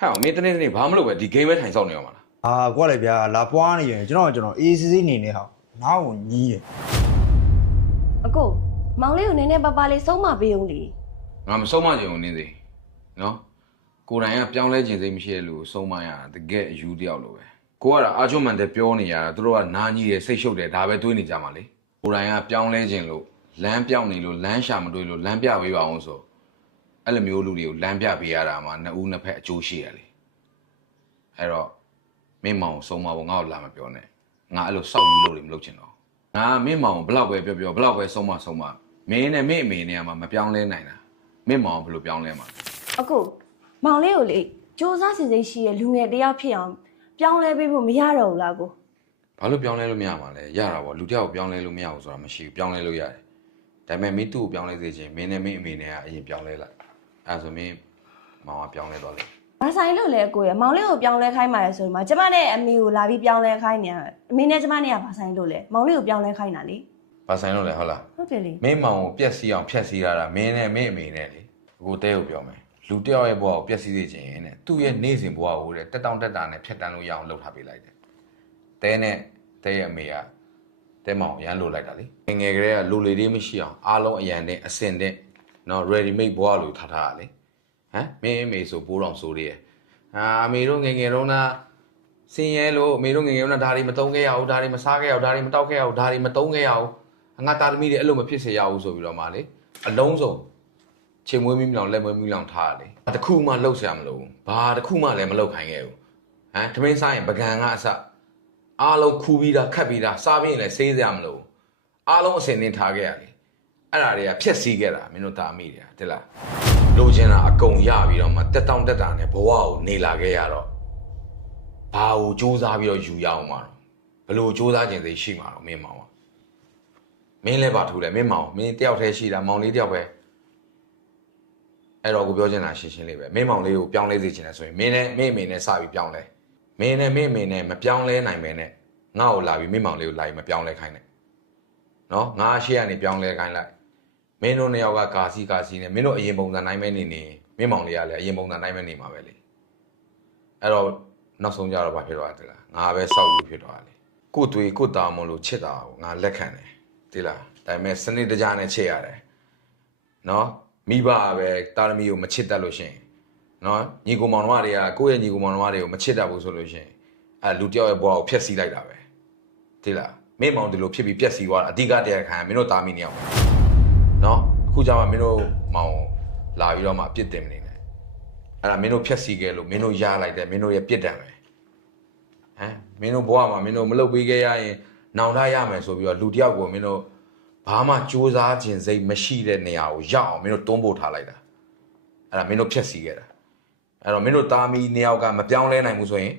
ဟဲ့မင်းတနေ့ဘာမှမလုပ်ပဲဒီ game ပဲထိုင်ဆောင်နေရမှာလားကွာလေဗျာလာပွားနေရင်ကျွန်တော်အေးစစ်စစ်နေနေဟာနားကိုညီးရအကိုမောင်လေးကိုနည်းနည်းပါးပါးလေးဆုံးမပေးအောင်လေငါမဆုံးမချင်ဘူးနင်းသေးနော်ကိုယ်တိုင်ကပြောင်းလဲခြင်းစိတ်မရှိတဲ့လူကိုဆုံးမရတာတကယ်အယူတယောက်လိုပဲကိုကတော့အာချွန်မန်တဲ့ပြောနေရတာသူတို့ကနားကြီးတယ်စိတ်ရှုပ်တယ်ဒါပဲတွေးနေကြမှာလေကိုယ်တိုင်ကပြောင်းလဲခြင်းလို့လမ်းပြောင်းနေလို့လမ်းရှာမတွေးလို့လမ်းပြပေးပါအောင်ဆိုအဲ့လိုမျိုးလူတွေကိုလမ်းပြပေးရတာမှနှစ်ဦးနှစ်ဖက်အကျိုးရှိရလေအဲ့တော့မင်းမောင်ဆုံးမဖို့ငါ့ကိုလာမပြောနဲ့ငါအဲ့လိုစောက်ယူလို့တွေမလုပ်ချင်တော့ငါမင်းမောင်ဘလောက်ပဲပြောဘလောက်ပဲဆုံးမမင်းနဲ့မင်းအမေနဲ့မှမပြောင်းလဲနိုင်တာမင်းမောင်ဘယ်လိုပြောင်းလဲမှာအကိုမောင်လေးကိုလေစူးစမ်းစစ်စစ်ရှိရဲ့လူငယ်တယောက်ဖြစ်အောင်ပြောင်းလဲပေးဖို့မရတော့ဘူးလားကိုဘာလို့ပြောင်းလဲလို့မရမှာလဲရတာပေါ့လူတယောက်ပြောင်းလဲလို့မရဘူးဆိုတာမရှိဘူးပြောင်းလဲလို့ရတယ်ဒါပေမဲ့မင်းသူ့ကိုပြောင်းလဲစေချင်မင်းနဲ့မင်းအမေနဲ့ကအရင်ပြောင်းလဲလိုက်အဲဆိုမင်းမောင်ကပြောင်းလဲသွားလိမ့်ဘာဆိုင်လို့လဲကိုရမောင်လေးကိုပြောင်းလဲခိုင်းပါလေဆိုတော့ကျမနဲ့အမေကိုလာပြီးပြောင်းလဲခိုင်းနေအမေနဲ့ကျမနဲ့ကဘာဆိုင်လို့လဲမောင်လေးကိုပြောင်းလဲခိုင်းတာလေဘာဆိုင်လို့လဲဟုတ်လားဟုတ်တယ်လေမင်းမောင်ကိုပြက်စီးအောင်ဖြက်စီးရတာမင်းနဲ့မင်းအမေနဲ့လေကိုတဲကိုပြောမယ်လူတယောက်ရဲ့ဘဝကိုပြက်စီးစေချင်ရင်တဲ့သူ့ရဲ့နေ့စဉ်ဘဝကိုတဲ့တက်တောင့်တက်တာနဲ့ဖြတ်တန်းလို့ရအောင်လုပ်ထားပေးလိုက်တယ်တဲနဲ့တဲရဲ့အမေကတဲမောင်ရန်လိုလိုက်တာလေငယ်ကလေးကလူလေလေးမရှိအောင်အားလုံးအရန်နဲ့အစင်တဲ့နော် ready made ဘဝလို့ထားထားရလေဟမ်မင်းအမေဆိုပိုးတော်ဆိုလေးရဲ့အမေတို့ငယ်တုန်းကစင်ရဲလို့အမေတို့ငယ်တုန်းကဒါတွေမတုံးခဲ့ရဘူးဒါတွေမစားခဲ့ရဘူးဒါတွေမတောက်ခဲ့ရဘူးဒါတွေမတုံးခဲ့ရဘူးငါတာသမီးတွေအဲ့လိုမဖြစ်စေရဘူးဆိုပြီးတော့မှလေအလုံးစုံချိန်မွေးမီးမလောင်လက်မွေးမီးလောင်ထားရတယ်တခုမှလှုပ်ရှားမလို့ဘာတခုမှလည်းမလှုပ်ခိုင်းခဲ့ဘူးထမင်းစားရင်ပကံကအစအားလုံးခူးပြီးတာခတ်ပြီးတာစားပြီးရင်လည်းဆေးစရာမလို့အားလုံးအစင်သင်ထားခဲ့ရတယ်အဲ့ဒါတွေကဖြက်စီးခဲ့တာမင်းတို့တာမိတယ်တဲ့လားလိုချင်တာအကုန်ရပြီးတော့မှတက်တောင့်တက်တာနဲ့ဘဝကိုနေလာခဲ့ရတော့ဘာကိုစူးစမ်းပြီးတော့ယူရအောင်မှာဘလို့စူးစမ်းခြင်းသိရှိမှာတော့မင်းမောင်ကမင်းလည်းပါထူတယ်မင်းမောင်မင်းတယောက်တည်းရှိတာမောင်လေးတယောက်ပဲအဲ့တော့ကိုပြောချင်တာရှင်းရှင်းလေးပဲမင်းမောင်လေးကိုပြောင်းလဲစေချင်တယ်ဆိုရင်မင်းနဲ့မင်းအမေနဲ့စပြီးပြောင်းလဲမင်းနဲ့မင်းအမေနဲ့မပြောင်းလဲနိုင်ပဲနဲ့ငါ့ကိုလာပြီးမင်းမောင်လေးကိုလာပြီးမပြောင်းလဲခိုင်းနဲ့နော်ငါရှေ့ကနေပြောင်းလဲခိုင်းလိုက်မင်းတို့နှစ်ယောက်ကကာစီနဲ့မင်းတို့အရင်ပုံစံတိုင်းပဲနေမင်းမောင်လေးကလည်းအရင်ပုံစံတိုင်းပဲနေမှာပဲလေအဲ့တော့နောက်ဆုံးကြတော့ဘာဖြစ်သွားလဲလားငါပဲစောက်ယူဖြစ်သွားတယ်ကို့သွေးကို့တာမလို့ချစ်တာကိုငါလက်ခံတယ်တိလားဒါပေမဲ့စနစ်တကျနဲ့ချစ်ရတယ်နော်မိဘပဲတာသမီကိုမချစ်တတ်လို့ရှင်နော်ညီကိုမောင်နှမတွေကကိုယ့်ရဲ့ညီကိုမောင်နှမတွေကိုမချစ်တတ်ဘူးဆိုလို့ရှင်အဲလူတယောက်ရဲ့ဘဝကိုဖျက်ဆီးလိုက်တာပဲတိလားမင်းမောင်ဒီလိုဖြစ်ပြီးပျက်စီးသွားတာအဓိကတရားခံမင်းတို့တာမီနေအောင်နော်အခုကျမှမင်းတို့မောင်လာပြီးတော့မှအပြစ်တင်နေတယ်အဲ့ဒါမင်းတို့ဖျက်ဆီးခဲ့လို့မင်းတို့ရလိုက်တယ်မင်းတို့ရဲ့ပြစ်ဒဏ်ပဲမင်းတို့ဘဝမှာမင်းတို့မလုပ်ပေးခဲ့ရရင်နောင်တရမယ်ဆိုပြီးတော့လူတယောက်ကိုမင်းတို့ဘာမှစူးစမ်းခြင်းစိတ်မရှိတဲ့နေရာကိုရောက်အောင်မင်းတို့တွန်းပို့ထားလိုက်တာအဲ့ဒါမင်းတို့ဖျက်ဆီးခဲ့တာအဲ့တော့မင်းတို့တာမီနှစ်ယောက်ကမပြောင်းလဲနိုင်ဘူးဆိုရင်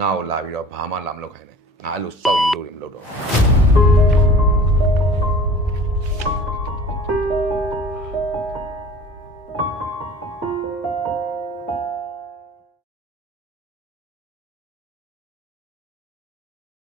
ငါ့ကိုလာပြီးတော့ဘာမှလာမလုပ်ခိုင်းနဲ့ငါအဲ့လိုစောက်ယူလို့တွေမလုပ်တော့ဘူး